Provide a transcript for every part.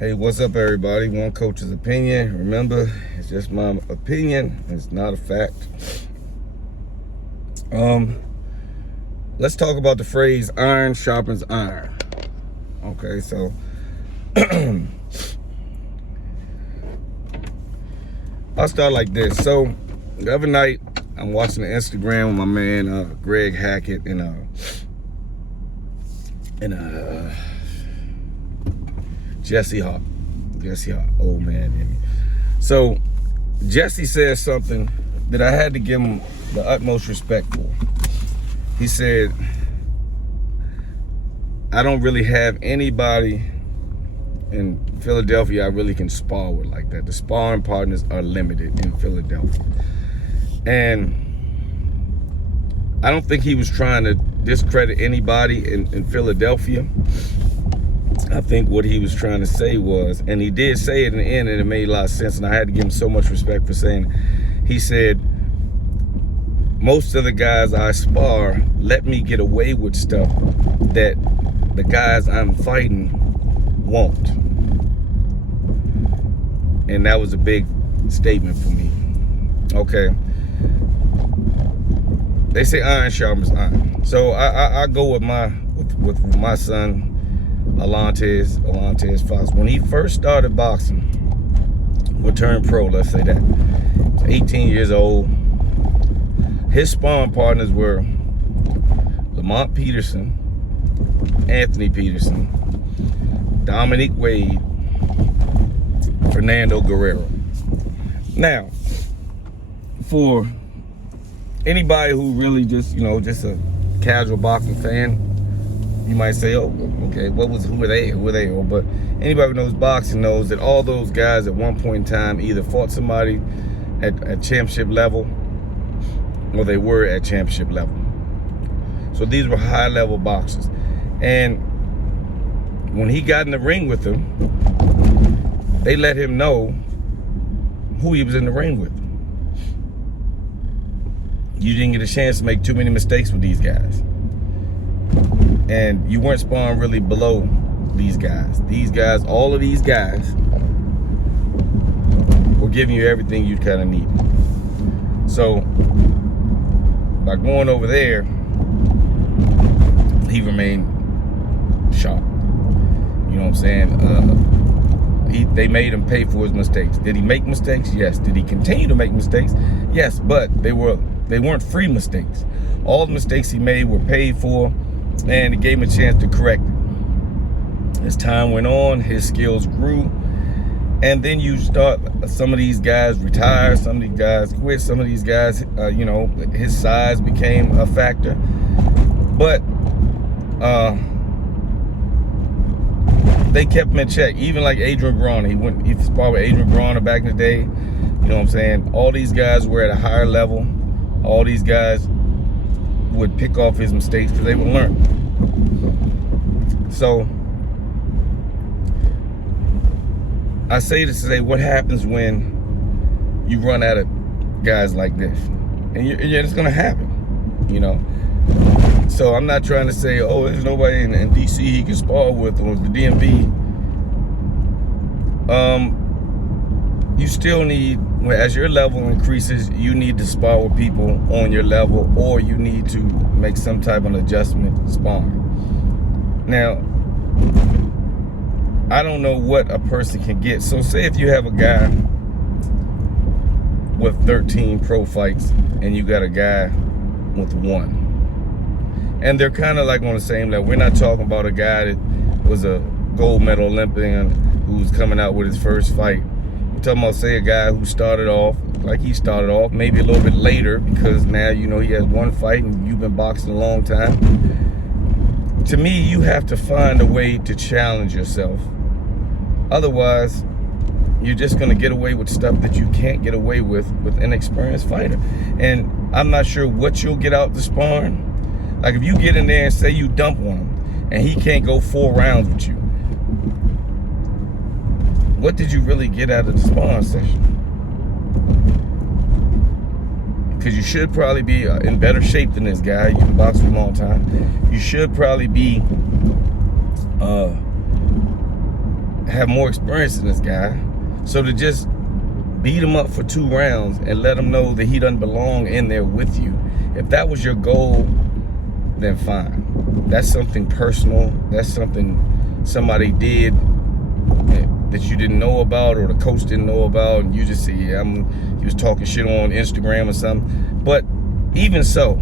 Hey, what's up, everybody? One coach's opinion. Remember, it's just my opinion. It's not a fact. Let's talk about the phrase "iron sharpens iron." Okay, so I'll start like this. So the other night, I'm watching the Instagram with my man Greg Hackett and Jesse Hawk, old man in me. So Jesse said something that I had to give him the utmost respect for. He said, I don't really have anybody in Philadelphia I really can spar with like that. The sparring partners are limited in Philadelphia. And I don't think he was trying to discredit anybody in Philadelphia. I think what he was trying to say was, and he did say it in the end, and it made a lot of sense, and I had to give him so much respect for saying, he said, most of the guys I spar let me get away with stuff that the guys I'm fighting won't. And that was a big statement for me. Okay. They say iron sharpens iron. So I go with my son, Alantez Fox. When he first started boxing, or turned pro, let's say that, 18 years old, his sparring partners were Lamont Peterson, Anthony Peterson, Dominique Wade, Fernando Guerrero. Now, for anybody who really just a casual boxing fan, you might say, oh, okay, who are they? But anybody who knows boxing knows that all those guys at one point in time either fought somebody at championship level or they were at championship level. So these were high level boxers. And when he got in the ring with them, they let him know who he was in the ring with. You didn't get a chance to make too many mistakes with these guys. And you weren't sparring really below these guys. These guys, all of these guys, were giving you everything you kind of needed. So, by going over there, he remained sharp. You know what I'm saying? They made him pay for his mistakes. Did he make mistakes? Yes. Did he continue to make mistakes? Yes, but they weren't free mistakes. All the mistakes he made were paid for, and it gave him a chance to correct it. As time went on, his skills grew, and then you start, some of these guys retire, some of these guys quit, some of these guys, his size became a factor. But they kept him in check. Even like Adrian Broner, he sparred with Adrian Broner back in the day. You know what I'm saying? All these guys were at a higher level. All these guys would pick off his mistakes because they would learn. So I say this to say, what happens when you run out of guys like this? And it's gonna happen, So I'm not trying to say, oh, there's nobody in DC he can spar with, or the DMV. You still need, as your level increases, you need to spar with people on your level, or you need to make some type of adjustment sparring. Now, I don't know what a person can get. So say if you have a guy with 13 pro fights and you got a guy with 1. And they're kind of like on the same level. We're not talking about a guy that was a gold medal Olympian who's coming out with his first fight. We're talking about, say, a guy who started off like he started off, maybe a little bit later, because now he has 1 fight and you've been boxing a long time. To me, you have to find a way to challenge yourself. Otherwise, you're just going to get away with stuff that you can't get away with an inexperienced fighter. And I'm not sure what you'll get out the sparring. Like if you get in there and say you dump on him and he can't go 4 rounds with you, what did you really get out of the sparring session? Because you should probably be in better shape than this guy. You've been boxing for a long time. You should probably be have more experience than this guy. So to just beat him up for 2 rounds and let him know that he doesn't belong in there with you, if that was your goal, then fine. That's something personal. That's something somebody did that you didn't know about, or the coach didn't know about, and you just say, yeah, he was talking shit on Instagram or something. But even so,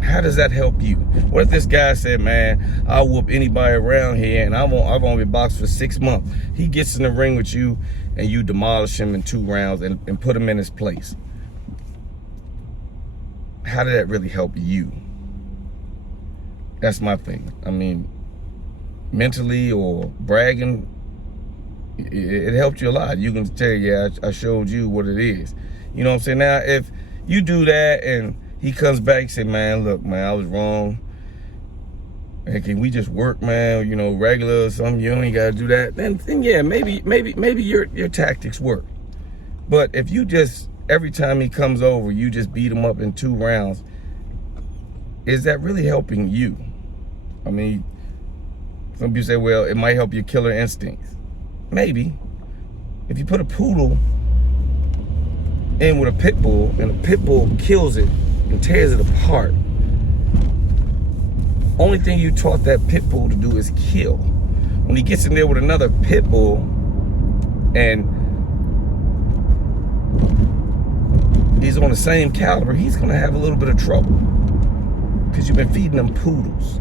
how does that help you? What if this guy said, man, I'll whoop anybody around here, and I've only been boxed for 6 months. He gets in the ring with you, and you demolish him in 2 rounds and put him in his place. How did that really help you? That's my thing. I mean, mentally or bragging, it helped you a lot. You can tell, yeah, I showed you what it is. You know what I'm saying? Now, if you do that and he comes back and say, man, look, man, I was wrong. And can we just work, man? You know, regular or something. You ain't got to do that. Then yeah, maybe your tactics work. But if you just, every time he comes over, you just beat him up in 2 rounds, is that really helping you? I mean, some people say, well, it might help your killer instincts. Maybe. If you put a poodle in with a pit bull and a pit bull kills it and tears it apart, only thing you taught that pit bull to do is kill. When he gets in there with another pit bull and he's on the same caliber, he's gonna have a little bit of trouble because you've been feeding them poodles.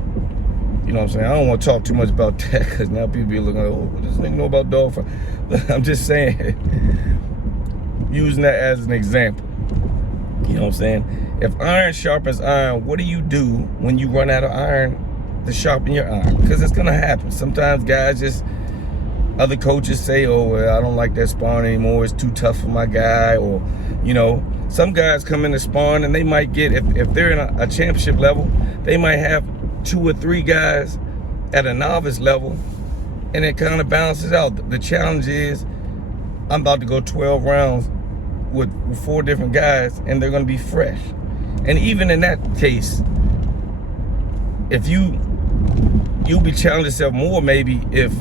You know what I'm saying? I don't want to talk too much about that because now people be looking like, oh, what does this nigga know about dog fight? I'm just saying, using that as an example. You know what I'm saying? If iron sharpens iron, what do you do when you run out of iron to sharpen your iron? Because it's going to happen. Sometimes guys just, other coaches say, oh, well, I don't like that sparring anymore. It's too tough for my guy. Or, you know, some guys come into sparring and they might get, if they're in a championship level, they might have 2 or 3 guys at a novice level, and it kind of balances out. The challenge is, I'm about to go 12 rounds with 4 different guys, and they're going to be fresh. And even in that case, if you'll be challenging yourself more maybe if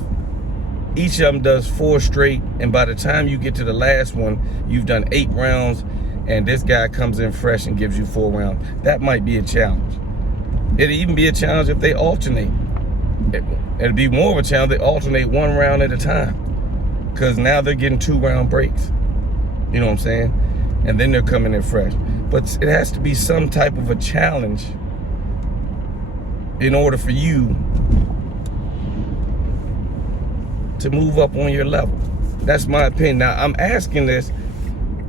each of them does 4 straight, and by the time you get to the last one, you've done 8 rounds, and this guy comes in fresh and gives you 4 rounds. That might be a challenge. It'll even be a challenge if they alternate. It'll be more of a challenge if they alternate 1 round at a time, because now they're getting 2 round breaks. You know what I'm saying? And then they're coming in fresh. But it has to be some type of a challenge in order for you to move up on your level. That's my opinion. Now, I'm asking this,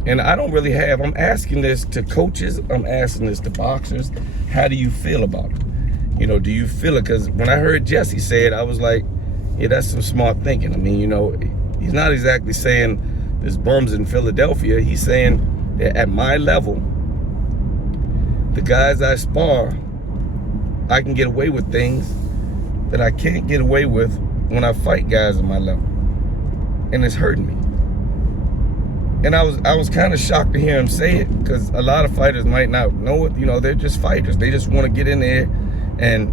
and I don't really have, I'm asking this to coaches, I'm asking this to boxers. How do you feel about it? You know, do you feel it? Because when I heard Jesse say it, I was like, yeah, that's some smart thinking. I mean, you know, he's not exactly saying there's bums in Philadelphia. He's saying that at my level, the guys I spar, I can get away with things that I can't get away with when I fight guys at my level. And it's hurting me. And I was kind of shocked to hear him say it, because a lot of fighters might not know it. You know, they're just fighters. They just want to get in there and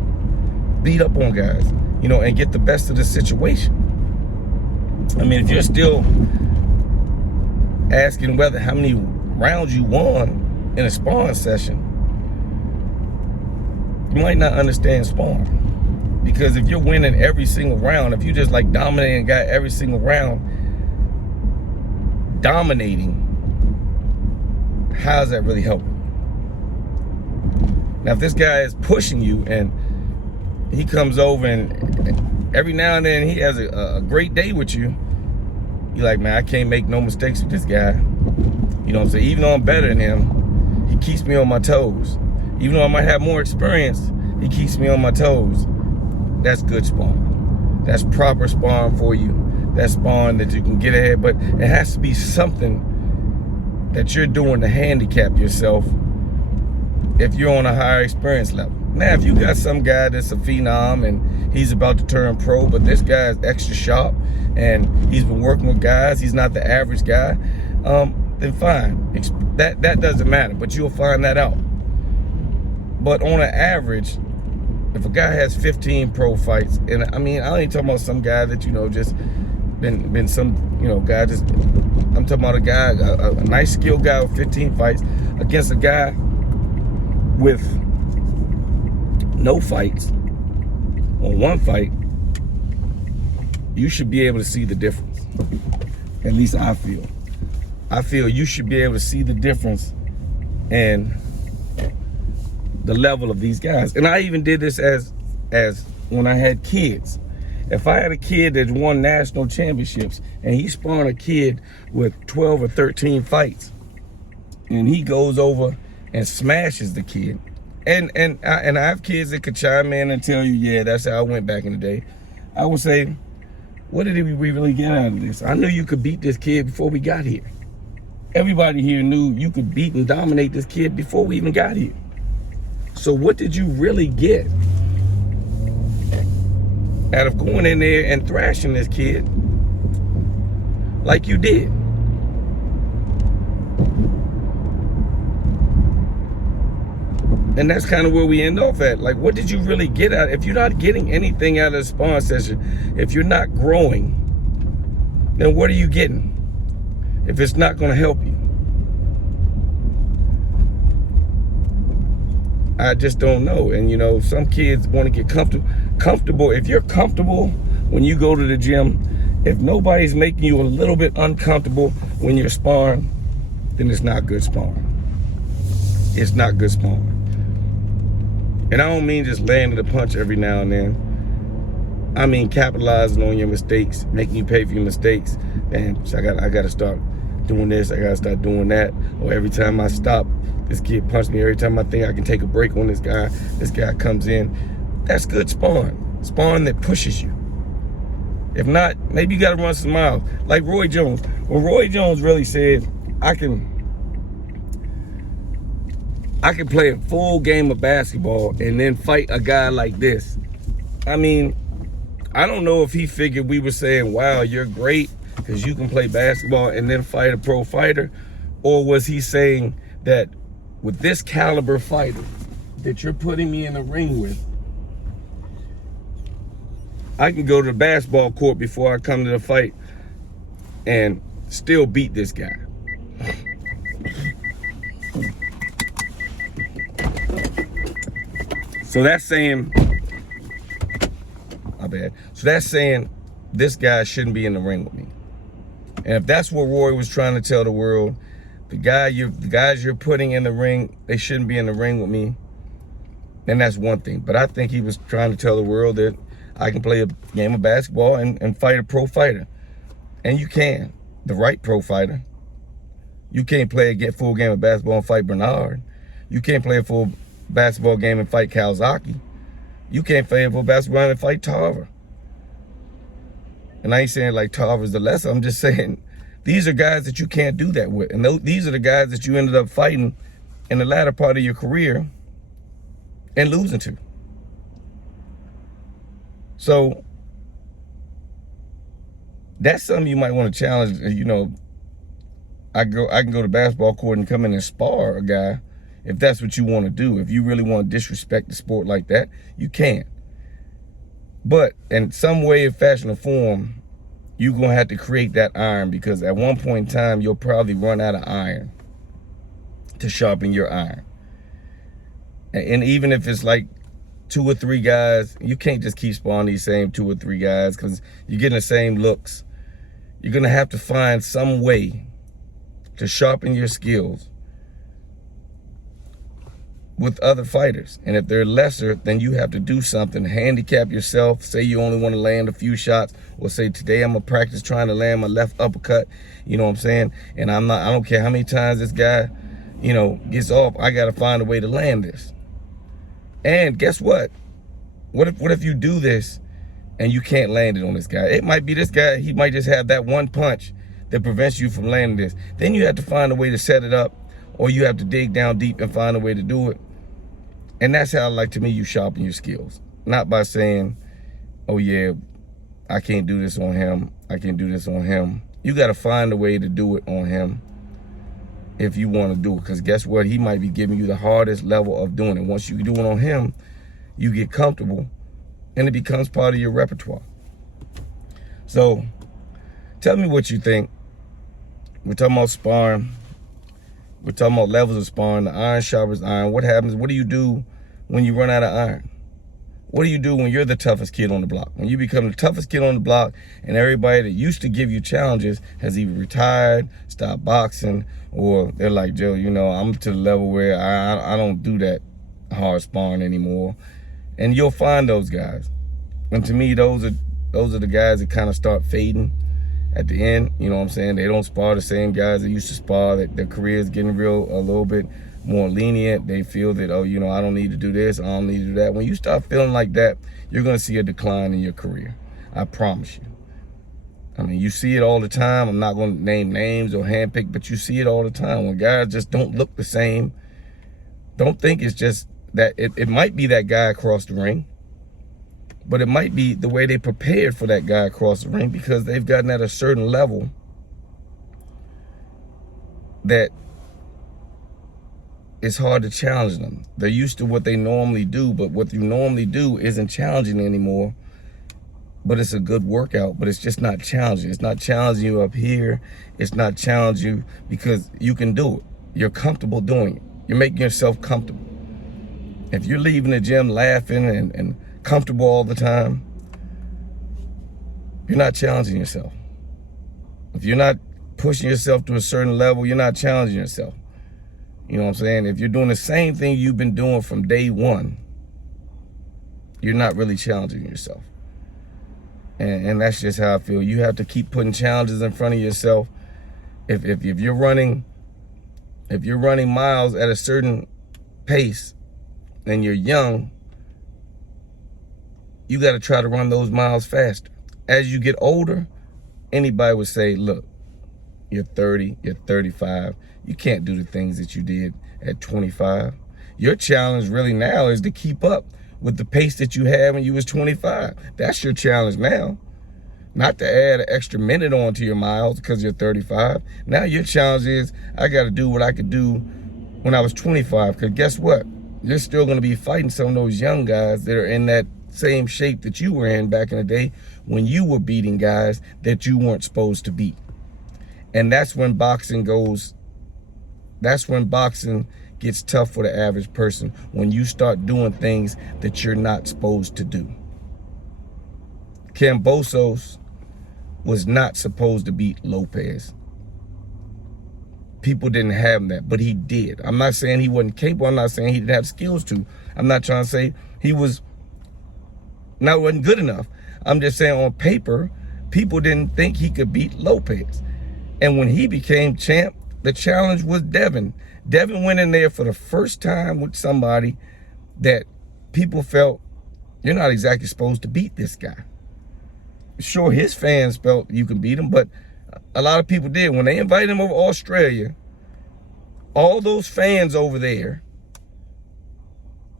beat up on guys, you know, and get the best of the situation. I mean, if you're still asking how many rounds you won in a sparring session, you might not understand sparring. Because if you're winning every single round, if you just like dominating a guy every single round, dominating, how's that really helping? Now, if this guy is pushing you and he comes over and every now and then he has a great day with you, you're like, man, I can't make no mistakes with this guy. You know what I'm saying? Even though I'm better than him, he keeps me on my toes. Even though I might have more experience, he keeps me on my toes. That's good sparring. That's proper sparring for you. That's sparring that you can get ahead, but it has to be something that you're doing to handicap yourself if you're on a higher experience level. Now, if you got some guy that's a phenom and he's about to turn pro, but this guy is extra sharp and he's been working with guys, he's not the average guy, then fine. That doesn't matter, but you'll find that out. But on an average, if a guy has 15 pro fights, and I mean, I ain't talking about some guy that, you know, just been some, you know, guy just, I'm talking about a guy, a nice skilled guy with 15 fights against a guy with no fights on one fight. You should be able to see the difference. At least I feel. I feel you should be able to see the difference in the level of these guys. And I even did this as when I had kids. If I had a kid that won national championships and he spawned a kid with 12 or 13 fights, and he goes over and smashes the kid, and I have kids that could chime in and tell you, yeah, that's how I went back in the day. I would say, what did we really get out of this? I knew you could beat this kid before we got here. Everybody here knew you could beat and dominate this kid before we even got here. So what did you really get out of going in there and thrashing this kid like you did? And that's kind of where we end off at. Like, what did you really get out? If you're not getting anything out of the sparring session, if you're not growing, then what are you getting if it's not going to help you? I just don't know. And you know, some kids want to get comfortable. If you're comfortable when you go to the gym, if nobody's making you a little bit uncomfortable when you're sparring, then it's not good sparring. It's not good sparring. And I don't mean just landing a punch every now and then. I mean capitalizing on your mistakes, making you pay for your mistakes. And so I got to start doing this. I got to start doing that. Or every time I stop, this kid punched me. Every time I think I can take a break on this guy comes in. That's good sparring. Sparring that pushes you. If not, maybe you got to run some miles. Like Roy Jones. When Roy Jones really said, I can play a full game of basketball and then fight a guy like this. I mean, I don't know if he figured we were saying, wow, you're great because you can play basketball and then fight a pro fighter. Or was he saying that with this caliber fighter that you're putting me in the ring with, I can go to the basketball court before I come to the fight and still beat this guy. So that's saying, my bad. So that's saying this guy shouldn't be in the ring with me. And if that's what Roy was trying to tell the world, the guys you're putting in the ring, they shouldn't be in the ring with me, then that's one thing. But I think he was trying to tell the world that I can play a game of basketball and fight a pro fighter. And you can, the right pro fighter. You can't play a full game of basketball and fight Bernard. You can't play a full basketball game and fight Kawasaki. You can't play a full basketball and fight Tarver. And I ain't saying like Tarver's the lesser. I'm just saying these are guys that you can't do that with. And these are the guys that you ended up fighting in the latter part of your career and losing to. So that's something you might want to challenge. You know, I can go to basketball court and come in and spar a guy if that's what you want to do. If you really want to disrespect the sport like that, you can. But in some way, fashion, or form, you're going to have to create that iron, because at one point in time, you'll probably run out of iron to sharpen your iron. And even if it's like 2 or 3 guys, you can't just keep spawning these same 2 or 3 guys because you're getting the same looks. You're going to have to find some way to sharpen your skills with other fighters. And if they're lesser, then you have to do something to handicap yourself. Say you only want to land a few shots, or say today I'm gonna practice trying to land my left uppercut. You know what I'm saying? And I don't care how many times this guy, you know, gets off, I gotta find a way to land this. And guess what? What if you do this and you can't land it on this guy? It might be this guy, he might just have that one punch that prevents you from landing this. Then you have to find a way to set it up, or you have to dig down deep and find a way to do it. And that's how, like, to me, you sharpen your skills. Not by saying, oh yeah, I can't do this on him, I can't do this on him. You gotta find a way to do it on him if you wanna do it. Because guess what? He might be giving you the hardest level of doing it. Once you do it on him, you get comfortable and it becomes part of your repertoire. So Tell me what you think. We're talking about sparring. We're talking about levels of sparring. The iron sharpens iron. What happens? What do you do when you run out of iron? What do you do when you're the toughest kid on the block? When you become the toughest kid on the block and everybody that used to give you challenges has either retired, stopped boxing, or they're like, Joe, you know, I'm to the level where I don't do that hard sparring anymore. And you'll find those guys. And to me, those are the guys that kind of start fading at the end. You know what I'm saying? They don't spar the same guys that used to spar. That their career is getting a little bit more lenient. They feel that, oh, you know, I don't need to do this, I don't need to do that. When you start feeling like that, you're going to see a decline in your career. I promise you. I mean, you see it all the time. I'm not going to name names or handpick, but you see it all the time. When guys just don't look the same, don't think it's just that. It might be that guy across the ring, but it might be the way they prepared for that guy across the ring, because they've gotten at a certain level that it's hard to challenge them. They're used to what they normally do, but what you normally do isn't challenging anymore. But it's a good workout, but it's just not challenging. It's not challenging you up here. It's not challenging you because you can do it. You're comfortable doing it. You're making yourself comfortable. If you're leaving the gym laughing and comfortable all the time, you're not challenging yourself. If you're not pushing yourself to a certain level, you're not challenging yourself. You know what I'm saying? If you're doing the same thing you've been doing from day one, you're not really challenging yourself. And that's just how I feel. You have to keep putting challenges in front of yourself. If you're running miles at a certain pace and you're young, you got to try to run those miles faster. As you get older, anybody would say, look, you're 30, you're 35. You can't do the things that you did at 25. Your challenge really now is to keep up with the pace that you had when you was 25. That's your challenge now. Not to add an extra minute onto your miles because you're 35. Now your challenge is, I got to do what I could do when I was 25. Because guess what? You're still going to be fighting some of those young guys that are in that same shape that you were in back in the day when you were beating guys that you weren't supposed to beat. And that's when boxing gets tough for the average person, when you start doing things that you're not supposed to do. Kambosos was not supposed to beat Lopez. People didn't have that, but he did. I'm not saying he wasn't capable. I'm not saying he didn't have skills to. I'm not trying to say he wasn't good enough. I'm just saying on paper, people didn't think he could beat Lopez. And when he became champ, the challenge was Devin. Devin went in there for the first time with somebody that people felt, you're not exactly supposed to beat this guy. Sure, his fans felt you can beat him, but a lot of people did. When they invited him over Australia, all those fans over there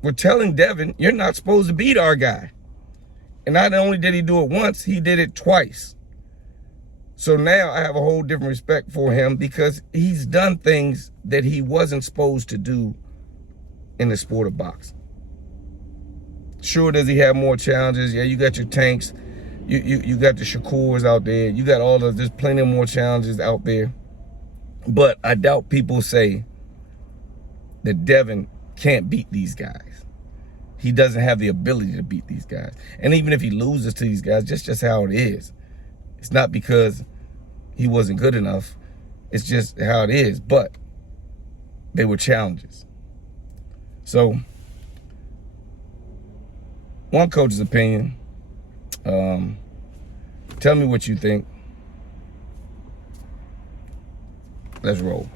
were telling Devin, you're not supposed to beat our guy. And not only did he do it once, he did it twice. So now I have a whole different respect for him because he's done things that he wasn't supposed to do in the sport of boxing. Sure, does he have more challenges? Yeah, you got your Tanks. You got the Shakurs out there. You got all of, there's plenty of more challenges out there. But I doubt people say that Devin can't beat these guys. He doesn't have the ability to beat these guys. And even if he loses to these guys, just how it is. It's not because he wasn't good enough. It's just how it is. But they were challenges. So, one coach's opinion. Tell me what you think. Let's roll.